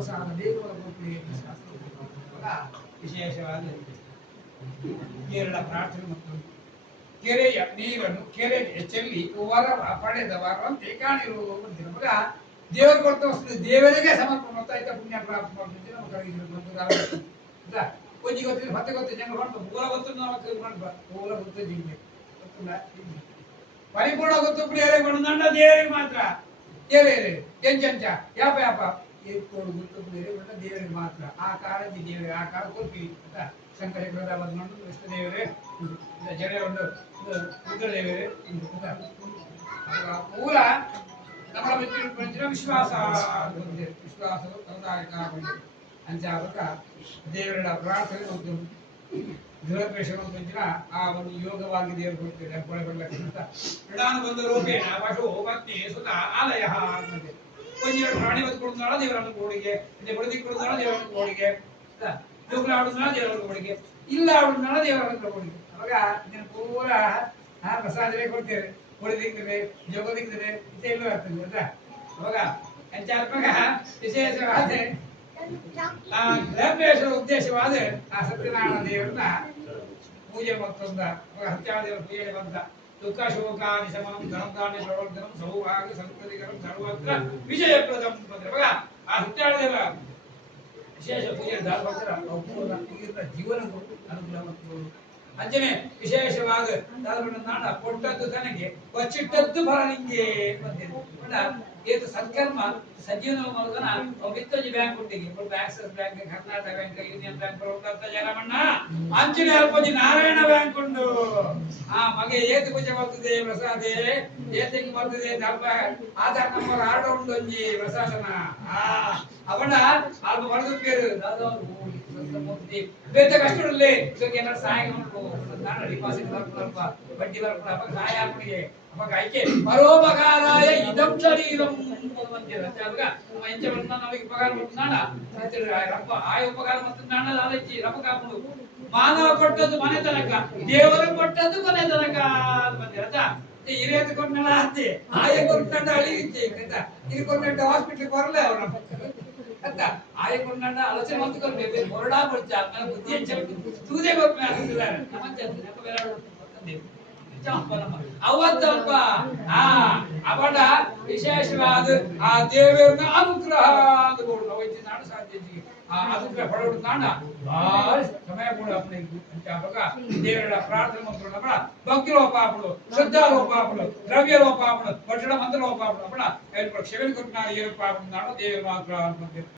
ಪ್ರಸಾದ ದೇವರ ಕೊಟ್ಟರೆ ವಿಶೇಷವಾದ ಕೇರಳ ಪ್ರಾರ್ಥನೆ ಮತ್ತು ಕೆರೆಯ ನೀರನ್ನು ಕೆರೆಗೆ ಚೆಲ್ಲಿ ವರವ ಪಡೆದ ವರವಂತೆ ಕಾಣಿರುವ ಮಗ ದೇವರು ಕೊಟ್ಟ ವಸ್ತು ದೇವರಿಗೆ ಸಮರ್ಪಣೆ ಮಾಡ್ತಾ ಪುಣ್ಯ ಪ್ರಾಪ್ತಿ ಮಾಡ್ತಿದ್ದೆ ನಮ್ಮ ಕಡೆಗೆ ಒಂಜಿ ಗೊತ್ತಿಲ್ಲ ಮತ್ತೆ ಗೊತ್ತಿಲ್ಲ ಜಂಗ ಮಾಡ್ಬೋದು ಊರ ಗೊತ್ತು ನಾವು ಮಾಡ್ಬಾರ್ದು ಊರ ಗೊತ್ತು ಜಿಂಗೆ ಗೊತ್ತಿಲ್ಲ ಪರಿಪೂರ್ಣ ಗೊತ್ತು ಬಿಡಿಯರೆ ಬಂದಂಡ ದೇವರಿಗೆ ಮಾತ್ರ ದೇವರೇ ಎಂಚಂಚ ಯಾಪ ಯಾಪ ಏಕೋಡು ಗೊತ್ತು ಬಿಡಿಯರೆ ಬಂದ ದೇವರಿಗೆ ಮಾತ್ರ ಆ ಕಾಲದ ದೇವರೇ ಆ ಕಾಲ ಕೊಡ್ತೀವಿ ಅಂತ ಶಂಕರ ಬಂದು ಕೃಷ್ಣ ದೇವರೇ ಜಡೆ ಉಂಡು ರುದ್ರದೇವರೇ ಪೂರ ನಮ್ಮ ಬಿಟ್ಟು ವಿಶ್ವಾಸ ವಿಶ್ವಾಸವು ಕೌದಾರಿಕ ಅಂಚಾಗ ದೇವರ ಪ್ರಾರ್ಥನೆ ಮತ್ತು ಗೃಹಪ್ರವೇಶನ ಆ ಒಂದು ಯೋಗವಾಗಿ ದೇವರು ಕೊಡ್ತೇನೆ ಕೊಳೆ ಬರ್ಲಕ್ಕಂತ ಪ್ರಧಾನ ಬಂದ ರೂಪೇಣ ಪಶು ಪತ್ನಿ ಸುತ ಆಲಯ ಅನ್ನದೆ ಒಂದೆರಡು ಪ್ರಾಣಿ ಬದು ಕೊಡುತ್ತಾಳ ದೇವರನ್ನು ಕೋಡಿಗೆ ಇದೆ ಬಡದಿ ಕೊಡುತ್ತಾಳ ದೇವರನ್ನು ಕೋಡಿಗೆ ಜೋಗ್ಲ ಆಡುತ್ತಾಳ ದೇವರನ್ನು ಕೋಡಿಗೆ ಇಲ್ಲ ಆಡುತ್ತಾಳ ದೇವರನ್ನು ಕೋಡಿಗೆ ಅವಾಗ ಇದನ್ನು ಪೂರ ಪ್ರಸಾದವೇ ಕೊಡ್ತೇವೆ ಕೊಡದಿರ್ತದೆ ಜೋಗದಿರ್ತದೆ ಇದೆಲ್ಲ ಆಗ್ತದೆ ಅಲ್ಲ ಅವಾಗ ಅಂಚಾತ್ಮಕ ವಿಶೇಷವಾದ ಗೃಹಪ್ರವೇಶದ ಉದ್ದೇಶವಾದ ಆ ಸತ್ಯನಾರಾಯಣ ದೇವರನ್ನ ಪೂಜೆ ಮತ್ತೊಂದ ಹತ್ಯಾಳ ದೇವರ ಪೂಜೆ ಬಂತ ದುಃಖ ಶೋಕಾದಿ ಸಮಂ ಧನಧಾನ್ಯ ಪ್ರವರ್ಧನಂ ಸೌಭಾಗ್ಯ ಸಂಸ್ಕೃತಿಕರಂ ಸರ್ವತ್ರ ವಿಜಯಪ್ರದಂ ಅವಾಗ ಆ ಹತ್ಯಾಳ ದೇವರ ವಿಶೇಷ ಪೂಜೆ ದಾಸಭಕ್ತರ ಜೀವನ ಅನುಕೂಲ ಮತ್ತು ಅಂಚನೆ ವಿಶೇಷವಾದ ನಾಡ ಕೊಟ್ಟದ್ದು ತನಗೆ ಬಚ್ಚಿಟ್ಟದ್ದು ಫಲನಿಂಗೆ ಏತು ಸತ್ಕರ್ಮ ಸಜೀವನ ಮಗನ ಮಿತ್ತಜಿ ಬ್ಯಾಂಕ್ ಉಂಟಿಗೆ Axis bank Karnataka bank Union bank ಜನಮಣ್ಣ ಅಂಚನೆ ಅಲ್ಪಜಿ ನಾರಾಯಣ ಬ್ಯಾಂಕ್ ಉಂಡು ಆ ಮಗೆ ಏತು ಪೂಜೆ ಬರ್ತದೆ ಪ್ರಸಾದೆ ಏತಿಗೆ ಬರ್ತದೆ ದಬ್ಬ ಆಧಾರ್ ನಂಬರ್ ಆರ್ಡರ್ ಉಂಡು ಒಂಜಿ ಪ್ರಸಾದನ ಅವನ ಅಲ್ಪ ಬರೆದು ಪೇರು ಬೇರೆ ಕಷ್ಟುಳ್ಳೇ ಏನಾದ್ರು ಸಹಾಯ ನಾನು ಡಿಪಾಸಿಟ್ ಬರ್ಕೊಳಪ್ಪ ಬಡ್ಡಿ ಬರ್ಕೊಳಪ್ಪ ಸಹಾಯ ಆಗ್ಬಿಡಿಗೆ ಅವಾಗ ಆಯ್ಕೆ ಪರೋಪಕಾರಾಯ ಇದಂ ಶರೀರಂ ಅವಾಗ ಎಂಚ ಬಂದ ನಮಗೆ ಉಪಕಾರ ಮಾಡ್ತಾನ ರಪ್ಪ ಆಯ ಉಪಕಾರ ಮಾಡ್ತಾನ ಆಲಚ್ಚಿ ರಪ್ಪ ಕಾಪುಡು ಮಾನವ ಕೊಟ್ಟದ್ದು ಮನೆ ತನಕ ದೇವರು ಕೊಟ್ಟದ್ದು ಕೊನೆ ತನಕ ಬಂದಿರತ್ತ ಹಿರಿಯದು ಕೊಂಡ ಅಂತೆ ಆಯ ಕೊಟ್ಟ ಅಳಿಗಿತ್ತೆ ಇದು ಕೊಂಡ ಹಾಸ್ಪಿಟಲ್ ಬರಲೇ ಅವರ ಅಂತ ಆಯ ಕೊಂಡ ಆಲೋಚನೆ ಮಾಡ್ಕೊಂಡು ಹೊರಡಾ ಬರ್ಚ ಬುದ್ಧಿ ಹೆಚ್ಚು ತೂದೆ ಗೊತ್ತಿಲ್ಲ ಅವತ್ತಪ್ಪ ಅವಳ ವಿಶೇಷವಾದ ಆ ದೇವರನ್ನ ಅನುಗ್ರಹ ನಾಡು ಸಾಧ್ಯ ಆ ಅನುಗ್ರಹ ಪಡೋಡು ನಾಡ ಬಹಳ ಸಮಯ ಕೂಡ ಅವಾಗ ದೇವರ ಪ್ರಾರ್ಥನೆ ಮಾಡ್ಕೊಂಡು ಭಕ್ತಿ ಲೋಪಾಪಡು ಶ್ರದ್ಧಾ ಲೋಪಾಪಡು ದ್ರವ್ಯ ಲೋಪಾಪಡು ಭಕ್ಷಣ ಮಂತ್ರ ಲೋಪಾಪಡು ಅಪ್ಪಣ ಕ್ಷೇಮ ಕೊಟ್ಟು ನಾನು ಏರ್ಪಾಡು ನಾಡು ದೇವರ ಮಾತ್ರ ಅಂತ